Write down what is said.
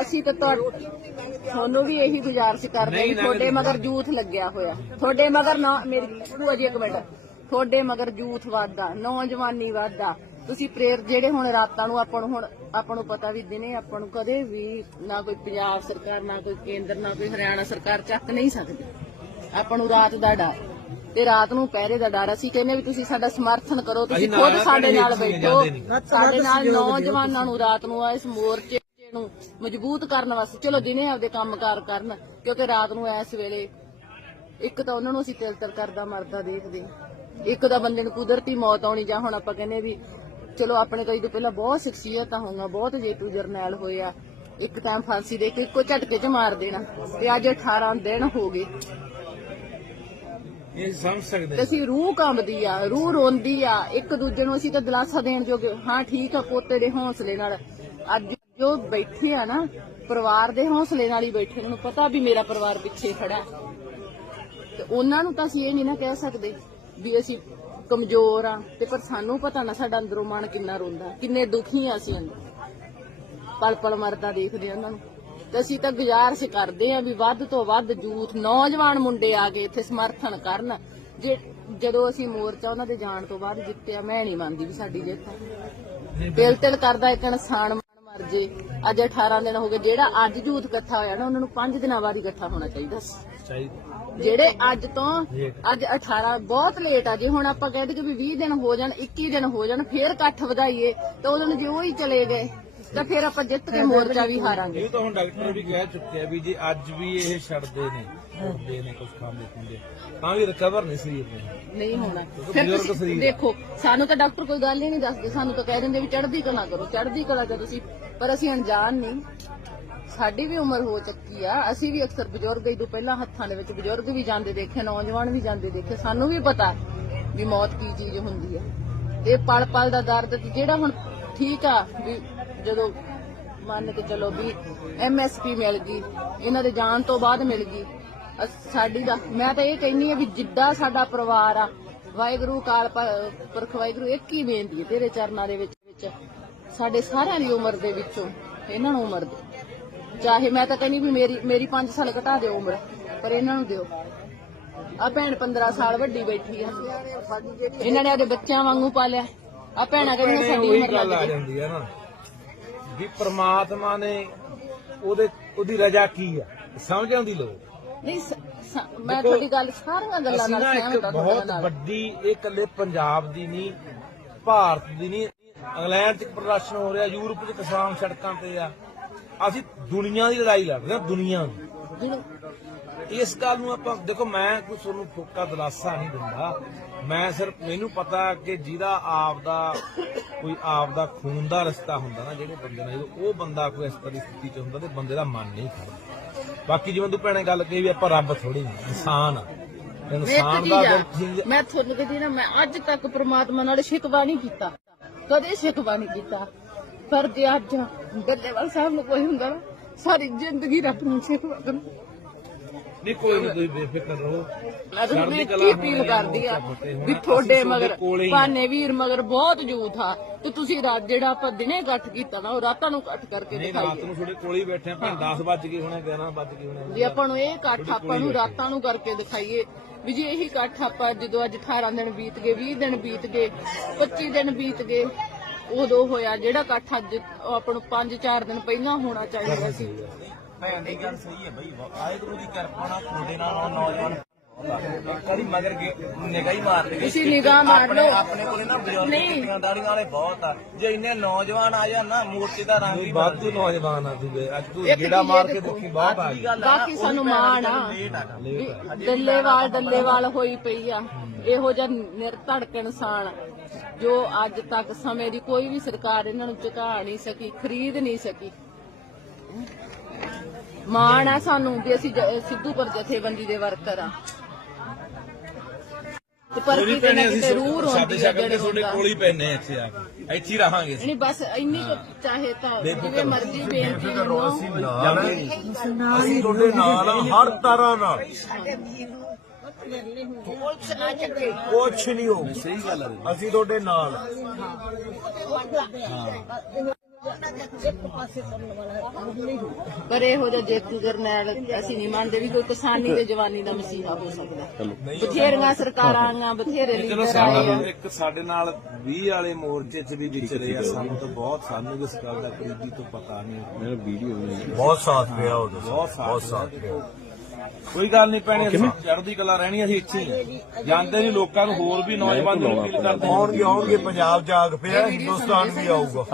ਅਸੀਂ ਤਾਂ ਤੁਹਾ- ਤੁਹਾਨੂੰ ਵੀ ਇਹੀ ਗੁਜ਼ਾਰਿਸ਼ ਕਰਦੇ ਹਾਂ ਤੁਹਾਡੇ ਮਗਰ ਜੂਥ ਲੱਗਿਆ ਹੋਇਆ। ਤੁਹਾਡੇ ਮਗਰ ਨਾ ਮੇਰੀ ਭੂਆ ਜੀ ਇੱਕ ਮਿੰਟ। ਤੁਹਾਡੇ ਮਗਰ ਜੂਥ ਵਾਦਾ ਨੌਜਵਾਨੀ ਵਾਦਾ ਤੁਸੀਂ ਪ੍ਰੇਰ ਜਿਹੜੇ ਹੁਣ ਰਾਤਾਂ ਨੂੰ ਆਪਾਂ ਨੂੰ ਹੁਣ ਆਪਾਂ ਨੂੰ ਪਤਾ ਵੀ ਦਿਨੇ ਆਪਾਂ ਨੂੰ ਕਦੇ ਵੀ ਨਾ ਕੋਈ ਪੰਜਾਬ ਸਰਕਾਰ ਨਾ ਕੋਈ ਕੇਂਦਰ ਨਾ ਕੋਈ ਹਰਿਆਣਾ ਸਰਕਾਰ ਚੱਕ ਨਹੀਂ ਸਕਦੀ। ਆਪਾਂ ਨੂੰ ਰਾਤ ਦਾ ਡਰ। ਤੇ ਰਾਤ ਨੂੰ ਪਹਿਰੇ ਦਾ ਡਰ। ਅਸੀਂ ਕਹਿੰਦੇ ਵੀ ਤੁਸੀਂ ਸਾਡਾ ਸਮਰਥਨ ਕਰੋ ਤੁਸੀਂ ਖੁਦ ਸਾਡੇ ਨਾਲ ਬੈਠੋ। ਸਾਡੇ ਨਾਲ ਨੌਜਵਾਨਾਂ ਨੂੰ ਰਾਤ ਨੂੰ ਇਸ ਮੋਰਚੇ ਨੂੰ ਮਜ਼ਬੂਤ ਕਰਨ ਵਾਸਤੇ ਚਲੋ ਦਿਨੇ ਆਪਦੇ ਕੰਮਕਾਰ ਕਰਨ ਕਿਉਂਕਿ ਰਾਤ ਨੂੰ ਇਸ ਵੇਲੇ ਇੱਕ ਤਾਂ ਉਹਨਾਂ ਨੂੰ ਅਸੀਂ ਤਿਲ ਤਿਲ ਕਰਦਾ ਮਰਦਾ ਦੇਖਦੇ। ਇੱਕ ਤਾਂ ਬੰਦੇ ਨੂੰ ਕੁਦਰਤੀ ਮੌਤ ਆਉਣੀ ਜਾਂ ਹੁਣ ਆਪਾਂ ਕਹਿੰਦੇ ਵੀ ਚਲੋ ਆਪਣੇ ਕਈ ਤੋਂ ਪਹਿਲਾਂ ਬਹੁਤ ਸ਼ਖਸੀਅਤਾਂ ਹੋਈਆਂ ਬਹੁਤ ਜੇਤੂ ਜਰਨੈਲ ਹੋਏ ਆ। ਇੱਕ ਟਾਈਮ ਫਾਂਸੀ ਦੇ ਕੇ ਇੱਕੋ ਝਟਕੇ 'ਚ ਮਾਰ ਦੇਣਾ ਤੇ ਅੱਜ 18 ਦਿਨ ਹੋ ਗਏ। ਇਹ ਸਮਝ ਸਕਦੇ ਅਸੀਂ ਰੂਹ ਕੰਬਦੀ ਆ ਰੂਹ ਰੋਂਦੀ ਆ ਇੱਕ ਦੂਜੇ ਨੂੰ ਅਸੀਂ ਤਾਂ ਦਿਲਾਸਾ ਦੇਣ ਜੋਗੇ ਹਾਂ ਠੀਕ ਆ ਪੋਤੇ ਦੇ ਹੌਸਲੇ ਨਾਲ ਅੱਜ ਜੋ ਬੈਠੇ ਆ ਨਾ ਪਰਿਵਾਰ ਦੇ ਹੌਸਲੇ ਨਾਲ ਹੀ ਬੈਠੇ ਉਹਨਾਂ ਨੂੰ ਪਤਾ ਵੀ ਮੇਰਾ ਪਰਿਵਾਰ ਪਿੱਛੇ ਖੜਾ ਹੈ। ਤੇ ਉਹਨਾਂ ਨੂੰ ਤਾਂ ਅਸੀਂ ਇਹ ਨਹੀਂ ਨਾ ਕਹਿ ਸਕਦੇ ਵੀ ਅਸੀਂ ਕਮਜ਼ੋਰ ਆ ਤੇ ਪਰ ਸਾਨੂੰ ਪਤਾ ਨਾ ਸਾਡਾ ਅੰਦਰੋਂ ਮਨ ਕਿੰਨਾ ਰੋਂਦਾ ਕਿੰਨੇ ਦੁਖੀ ਆ ਅਸੀਂ ਅੰਦਰ। ਪਲ ਪਲ ਮਰਦਾ ਦੇਖਦੇ ਆ ਉਹਨਾਂ ਨੂੰ। ਤੇ ਅਸੀਂ ਤਾਂ ਗੁਜ਼ਾਰਿਸ਼ ਕਰਦੇ ਆ ਵੀ ਵੱਧ ਤੋਂ ਵੱਧ ਯੂਥ ਨੌਜਵਾਨ ਮੁੰਡੇ ਆ ਕੇ ਇੱਥੇ ਸਮਰਥਨ ਕਰਨ। ਜੇ ਜਦੋਂ ਅਸੀਂ ਮੋਰਚਾ ਉਹਨਾਂ ਦੇ ਜਾਣ ਤੋਂ ਬਾਅਦ ਜਿੱਤਿਆ ਮੈਂ ਨਹੀਂ ਮੰਨਦੀ ਵੀ ਸਾਡੀ ਜਿੱਤ ਹੈ। ਦਿਲ ਤਿਲ ਕਰਦਾ ਇੱਕ ਇਨਸਾਨ ਜੇ ਅੱਜ 18 ਦਿਨ ਹੋ ਗਏ ਜਿਹੜਾ ਅੱਜ ਯੂਥ ਇਕੱਠਾ ਹੋਇਆ ਨਾ ਉਹਨਾਂ ਨੂੰ 5 ਦਿਨਾਂ ਬਾਅਦ ਇਕੱਠਾ ਹੋਣਾ ਚਾਹੀਦਾ। ਸੀ ਚਾਹੀਦਾ। ਜਿਹੜੇ ਅੱਜ ਤੋਂ ਅੱਜ 18 ਬਹੁਤ ਲੇਟ ਆ ਜੇ ਹੁਣ ਆਪਾਂ ਕਹਿ ਦਈਏ ਵੀ 20 ਦਿਨ ਹੋ ਜਾਣ 21 ਦਿਨ ਹੋ ਜਾਣ ਫੇਰ ਇਕੱਠ ਵਧਾਈਏ ਤਾਂ ਉਹਨਾਂ ਨੂੰ ਜੇ ਉਹ ਹੀ ਚਲੇ ਗਏ। ਤਾਂ ਫਿਰ ਆਪਾਂ ਜਿੱਤ ਕੇ ਮੋਰਚਾ ਵੀ ਹਾਰਾਂਗੇ। ਇਹ ਤਾਂ ਹੁਣ ਡਾਕਟਰ ਵੀ ਕਹਿ ਚੁੱਕੇ ਆ ਵੀ ਜੇ ਅੱਜ ਵੀ ਇਹ ਛੱਡਦੇ ਨੇ ਛੱਡਦੇ ਨੇ ਕੁਝ ਖਾਂਦੇ ਪੀਂਦੇ ਤਾਂ ਵੀ ਰਿਕਵਰ ਨਹੀਂ ਸਰੀਰ ਨੂੰ। ਨਹੀਂ ਹੋਣਾ। ਫਿਰ ਬਜ਼ੁਰਗ ਤੁਸੀਂ ਸਰੀਰ ਆ। ਦੇਖੋ ਸਾਨੂੰ ਤਾਂ ਡਾਕਟਰ ਕੋਈ ਗੱਲ ਹੀ ਨਹੀਂ ਦੱਸਦੇ। ਸਾਨੂੰ ਤਾਂ ਕਹਿ ਦਿੰਦੇ ਵੀ ਚੜ੍ਹਦੀ ਕਲਾ ਕਰੋ ਚੜ੍ਹਦੀ ਕਲਾ ਚ ਤੁਸੀਂ ਪਰ ਅਸੀਂ ਅਣਜਾਣ ਨਹੀਂ। ਸਾਡੀ ਵੀ ਉਮਰ ਹੋ ਚੱਕੀ ਆ। ਅਸੀਂ ਵੀ ਅਕਸਰ ਬਜ਼ੁਰਗ ਤੋਂ ਪਹਿਲਾਂ ਹੱਥਾਂ ਦੇ ਵਿੱਚ ਬਜ਼ੁਰਗ ਵੀ ਜਾਂਦੇ ਦੇਖੇ ਨੌਜਵਾਨ ਵੀ ਜਾਂਦੇ ਦੇਖੇ। ਸਾਨੂੰ ਵੀ ਪਤਾ ਵੀ ਮੌਤ ਕੀ ਚੀਜ਼ ਹੁੰਦੀ ਹੈ ਤੇ ਪਲ ਪਲ ਦਾ ਦਰਦ ਤੇ ਜਿਹੜਾ ਹੁਣ ਠੀਕ ਆ ਵੀ ਜਦੋਂ ਮੰਨ ਕੇ ਚਲੋ ਵੀ ਐਮਐਸਪੀ ਮਿਲ ਗਈ ਇਹਨਾਂ ਦੇ ਜਾਣ ਤੋਂ ਬਾਅਦ ਮਿਲ ਗਈ ਅਸ- ਸਾਡੀ ਦਾ ਮੈਂ ਤਾਂ ਇਹ ਕਹਿੰਨੀ ਆ ਵੀ ਜਿੱਦਾਂ ਸਾਡਾ ਪਰਿਵਾਰ ਆ ਵਾਹਿਗੁਰੂ ਕਾਲ ਪ- ਪੁਰਖ ਵਾਹਿਗੁਰੂ ਇੱਕ ਹੀ ਬੇਨਤੀ ਹੈ ਤੇਰੇ ਚਰਨਾਂ ਦੇ ਵਿੱਚ ਵਿੱਚ ਸਾਡੇ ਸਾਰਿਆਂ ਦੀ ਉਮਰ ਦੇ ਵਿੱਚੋਂ ਇਹਨਾਂ ਨੂੰ ਉਮਰ ਦੇ ਚਾਹੇ ਮੈਂ ਤਾਂ ਕਹਿੰਨੀ ਵੀ ਮੇਰੀ ਮੇਰੀ 5 ਸਾਲ ਘਟਾ ਦਿਓ ਉਮਰ ਪਰ ਇਹਨਾਂ ਨੂੰ ਦਿਓ। ਆ ਭੈਣ 15 ਸਾਲ ਵੱਡੀ ਬੈਠੀ ਆ। ਇਹਨਾਂ ਨੇ ਆਦੇ ਬੱਚਿਆਂ ਵਾਂਗੂ ਪਾਲਿਆ। ਆ ਭੈਣਾਂ ਕਹਿੰਦੀਆਂ ਸਾਡੀ ਉਮਰ ਲੱਗ ਗਈ। ਜਾਂਦੀ ਹੈ ਨਾ। ਵੀ ਪ੍ਰਮਾਤਮਾ ਨੇ ਉਹਦੇ ਉਹਦੀ ਰਜ਼ਾ ਕੀ ਆ? ਸਮਝ ਆਉਂਦੀ ਲੋਕ ਨਹੀਂ ਸ- ਮੈਂ ਦੇਖੋ, ਤੁਹਾਡੀ ਗੱਲ ਸਾਰੀਆਂ ਗੱਲਾਂ ਅਸੀਂ ਨਾਲ ਨਾ ਇੱਕ ਸਹਿਮਤ ਹਾਂ ਤੁਹਾਡੇ ਬਹੁਤ ਨਾਲ। ਵੱਡੀ ਇਹ ਇਕੱਲੇ ਪੰਜਾਬ ਦੀ ਨਹੀਂ ਭਾਰਤ ਦੀ ਨਹੀਂ ਇੰਗਲੈਂਡ 'ਚ ਪ੍ਰਦਰਸ਼ਨ ਹੋ ਰਿਹਾ ਯੂਰਪ 'ਚ ਕਿਸਾਨ ਸੜਕਾਂ ਤੇ ਆ। ਅਸੀਂ ਦੁਨੀਆ ਦੀ ਲੜਾਈ ਲੜ ਰਹੇ ਹਾਂ ਦੁਨੀਆ ਦੀ। ਜਿਹਨੂੰ ਇਸ ਗੱਲ ਨੂੰ ਆਪਾਂ ਦੇਖੋ ਮੈਂ ਕੋਈ ਤੁਹਾਨੂੰ ਫੋਕਾ ਦਲਾਸਾ ਨਹੀਂ ਦਿੰਦਾ। ਮੈਂ ਸਿਰਫ ਮੈਨੂੰ ਪਤਾ ਕਿ ਜਿਹਦਾ ਆਪ ਦਾ ਕੋਈ ਆਪ ਦਾ ਖੂਨ ਦਾ ਰਸਤਾ ਹੁੰਦਾ ਨਾ ਜਿਹੜੇ ਬੰਦੇ ਨਾਲ ਜਦੋਂ ਉਹ ਬੰਦਾ ਕੋਈ ਇਸ ਤਰ੍ਹਾਂ ਦੀ ਸਥਿਤੀ ਚ ਹੁੰਦਾ ਤੇ ਬੰਦੇ ਦਾ ਮਨ ਨਹੀਂ ਖੜਦਾ ਬਾਕੀ ਜਿਵੇਂ ਤੂੰ ਭੈਣੇ ਗੱਲ ਕਹੀ ਵੀ ਆਪਾਂ ਰੱਬ ਥੋੜੀ ਇਨਸਾਨ ਆ ਇਨਸਾਨ ਦਾ ਮੈਂ ਤੁਹਾਨੂੰ ਕਹਿੰਦੀ ਨਾ ਮੈਂ ਅੱਜ ਤੱਕ ਪ੍ਰਮਾਤਮਾ ਨਾਲ ਸ਼ਿਕਵਾ ਨਹੀਂ ਕੀਤਾ। ਕਦੇ ਸ਼ਿਕਵਾ ਨਹੀਂ ਕੀਤਾ। ਪਰ ਜੇ ਅੱਜ ਬੱਲੇਵਾਲ ਸਾਹਿਬ ਨੂੰ ਕੋਈ ਹੁੰਦਾ ਨਾ ਸਾਰੀ ਜ਼ਿੰਦਗੀ ਰੱਬ ਨੂੰ ਸ਼ਿਕਵਾ ਕਰੂ ਨਹੀਂ ਕੋਈ ਨਹੀਂ ਤੁਸੀਂ ਬੇਫਿਕਰ ਰਹੋ। ਮੈਂ ਚੜ੍ਹਦੀ ਕਲਾ ਕੀ ਅਪੀਲ ਹੋਣੀ ਕਰਦੀ ਆ ਹੋਣਾ। ਵੀ ਤੁਹਾਡੇ ਅਸੀਂ ਮਗਰ ਕੋਲੇ ਹੀ ਆ। ਭਾਨੇ ਵੀਰ ਮਗਰ ਬਹੁਤ ਜੂਥ ਆ। ਤੇ ਤੁਸੀਂ ਰਾਤ ਜਿਹੜਾ ਆਪਾਂ ਦਿਨੇ ਇਕੱਠ ਕੀਤਾ ਨਾ ਉਹ ਰਾਤਾਂ ਨੂੰ ਇਕੱਠ ਕਰਕੇ ਨਹੀਂ ਰਾਤ ਨੂੰ ਤੁਹਾਡੇ ਕੋਲ ਹੀ ਬੈਠੇ ਆ ਭਾਂ 10 ਵੱਜ ਗਏ ਹੋਣੇ 11 ਵੱਜ ਗਏ ਹੋਣੇ। ਜੇ ਆਪਾਂ ਨੂੰ ਇਹ ਇਕੱਠ ਆਪਾਂ ਨੂੰ ਰਾਤਾਂ ਨੂੰ ਕਰਕੇ ਦਿਖਾਈਏ ਵੀ ਜੇ ਇਹੀ ਇਕੱਠ ਆਪਾਂ ਜਦੋਂ ਅੱਜ 18 ਦਿਨ ਬੀਤ ਗਏ 20 ਦਿਨ ਬੀਤ ਗਏ 25 ਦਿਨ ਬੀਤ ਗਏ ਉਦੋਂ ਹੋਇਆ ਜਿਹੜਾ ਇਕੱਠ ਅੱਜ ਉਹ ਆਪਾਂ ਨੂੰ 5-4 ਦਿਨ ਪਹਿਲਾਂ ਹੋਣਾ ਚਾਹੀਦਾ ਸੀ। ਭੈਣ ਦੀ ਗੱਲ ਸਹੀ ਹੈ ਬਈ ਵਾਹਿਗੁਰੂ ਦੀ ਕਿਰਪਾ ਨਾਲ ਤੁਹਾਡੇ ਨਾਲ ਉਹ ਨੌਜਵਾਨ ਕਦੀ ਮਗਰ ਨਿਗਾਹ ਹੀ ਮਾਰਦੇ ਗਏ ਤੁਸੀਂ ਨਿਗਾਹ ਮਾਰ ਆਪਣੇ- ਲਓ। ਆਪਣੇ ਕੋਲੇ ਨਾ ਬਜ਼ੁਰਗ ਨਹੀਂ। ਕੁੱਤੀਆਂ ਦਾੜੀਆਂ ਵਾਲੇ ਬਹੁਤ ਆ। ਜੇ ਇੰਨੇ ਨੌਜਵਾਨ ਆ ਜਾਣ ਨਾ ਮੂਰਤੀ ਦਾ ਰੰਗ ਹੀ ਵਾਧੂ ਨੌਜਵਾਨ ਆ ਤੂੰ ਅੱਜ ਤੂੰ ਇੱਕ ਗੇੜਾ ਚੀਜ਼ ਮਾਰ ਇਹ ਕੇ ਦੇਖੋ, ਦੇਖੀ ਬਹੁਤ ਆ ਗਈ ਬਾਕੀ ਸਾਨੂੰ ਮਾਣ ਆ। ਲੇਟ ਆ। ਵੀ ਡੱਲੇਵਾਲ ਡੱਲੇਵਾਲ ਹੋਈ ਪਈ ਆ। ਇਹੋ ਜਿਹਾ ਨਿਰਧੜਕ ਇਨਸਾਨ ਜੋ ਅੱਜ ਤੱਕ ਸਮੇਂ ਦੀ ਕੋਈ ਵੀ ਸਰਕਾਰ ਇਹਨਾਂ ਨੂੰ ਝੁਕਾ ਨਹੀਂ ਸਕੀ ਖਰੀਦ ਨਹੀਂ ਸਕੀ। ਮਾਣ ਆ ਸਾਨੂੰ ਵੀ ਅਸੀਂ ਜ- ਸਿੱਧੂਪੁਰ ਜਥੇਬੰਦੀ ਦੇ ਵਰਕਰ ਆ। ਤੇ ਪਰ ਕੋਈ ਕਿਤੇ ਨਾ ਕਿਤੇ ਰੂਹ ਸਾਡੇ ਰੋਂਦੀ ਆ ਸ਼ਕਲ ਜਿਹੜੇ ਤੁਹਾਡੇ ਕੋਲ ਹੀ ਪੈਨੇ ਆ ਇੱਥੇ ਆ ਕੇ। ਇੱਥੇ ਹੀ ਰਹਾਂਗੇ ਅਸੀਂ। ਨਹੀਂ ਬਸ ਇੰਨੀ ਕੁ ਚਾਹੇ ਤਾਂ ਜਿਵੇਂ ਮਰਜ਼ੀ ਬੇਨਤੀ ਕਰੋ ਅਸੀਂ ਤੁਹਾਡੇ ਨਾਲ ਆ, ਹਰ ਤਰ੍ਹਾਂ ਨਾਲ। ਕੁਛ ਨਹੀਂ ਹੋਊ। ਸਹੀ ਗੱਲ ਹੈ ਅਸੀਂ ਤੁਹਾਡੇ ਨਾਲ ਪਰ ਇਹੋ ਜਿਹਾ ਜੇਤੂ ਜਰਨੈਲ ਅਸੀਂ ਨਹੀਂ ਮੰਨਦੇ ਵੀ ਕੋਈ ਕਿਸਾਨੀ ਤੇ ਜਵਾਨੀ ਦਾ ਮਸੀਹਾ ਹੋ ਸਕਦਾ। ਬਥੇਰੀਆਂ ਸਰਕਾਰਾਂ ਆਈਆਂ ਬਥੇਰੇ ਚਲੋ ਲੀਡਰ ਸਾਡਾ ਆਏ ਆ। ਇੱਕ ਸਾਡੇ ਨਾਲ 20 ਵਾਲੇ ਮੋਰਚੇ 'ਚ ਵੀ ਵਿਚਰੇ ਆ ਸਾਨੂੰ ਤਾਂ ਬਹੁਤ ਸਾਨੂੰ ਇਸ ਗੱਲ ਦਾ ਕਰੀਬੀ ਤੋਂ ਪਤਾ ਨਹੀਂ। ਬਹੁਤ ਸਾਥ ਪਿਆ ਉਹਦਾ ਬਹੁਤ ਸਾਥ ਪਿਆ। ਕੋਈ ਗੱਲ ਨਹੀਂ ਪੈਣੀ ਅਸੀਂ ਚੜ੍ਹਦੀ ਕਲਾ ਰਹਿਣੀ ਅਸੀਂ ਇੱਥੇ ਹੀ। ਆ। ਜਾਂਦੇ ਨਹੀਂ ਲੋਕਾਂ ਨੂੰ ਹੋਰ ਵੀ ਨੌਜਵਾਨ ਨੂੰ ਅਪੀਲ ਕਰਦੇ ਹਾਂ ਆਉਣਗੇ ਆਉਣਗੇ ਪੰਜਾਬ ਜਾਗ ਪਿਆ ਹਿੰਦੁਸਤਾਨ ਵੀ ਆਊਗਾ।